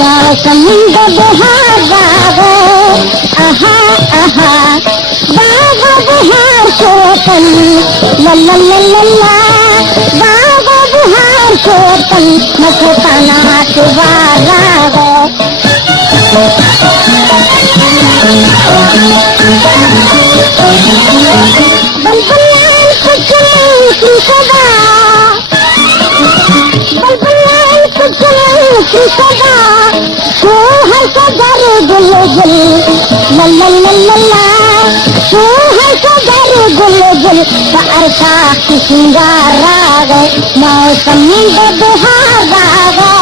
मौसम बहार बागो आहा आहा बागो बहार शोतन लल्ला लल्ला बागो बहार शोतन मस्ताना सुवारा गो बलबलान कुचलन की सदा बलबलान कुचलन की सदा सोहर सदर गुल गुल लल्ला लल्ला सोहर सदर गुल गुल बारसा की सिंगार गए मौसम बहार गए